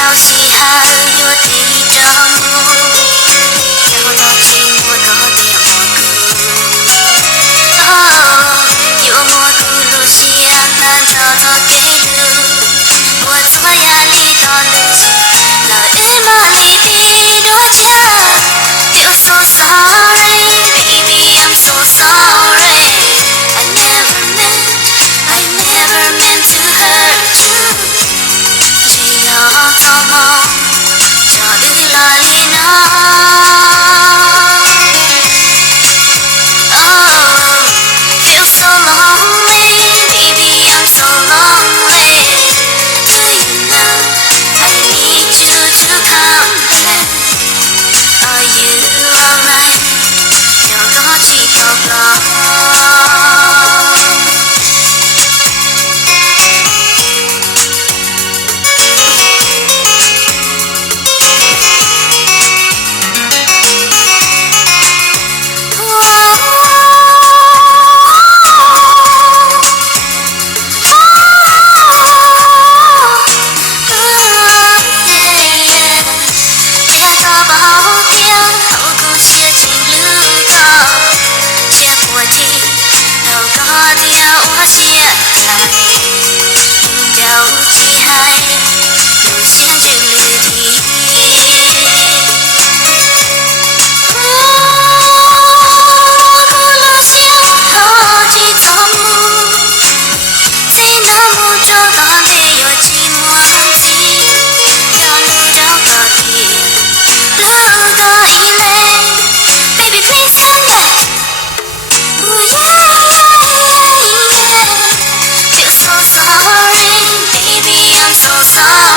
到时候又地着木，有落寂寞个点蘑菇。哦，有蘑菇露西让它找到对路，我怎么压力到路西，老日马里比多久 ？Feel so sorry, baby, I'm so sorry. I never meant to hurt you. 只要做梦，就日落里呢。Oh, feel so lonely, baby, I'm so lonely. Do you know I need you to come back? Are you alright? 就过去透光。我现在有机海，路线就绿地。我过了前好几座木，在那木头旁边有寂寞空气，绕路到高地，路到一类 ，Baby please come back。Feel so sorry, baby, I'm so sorry.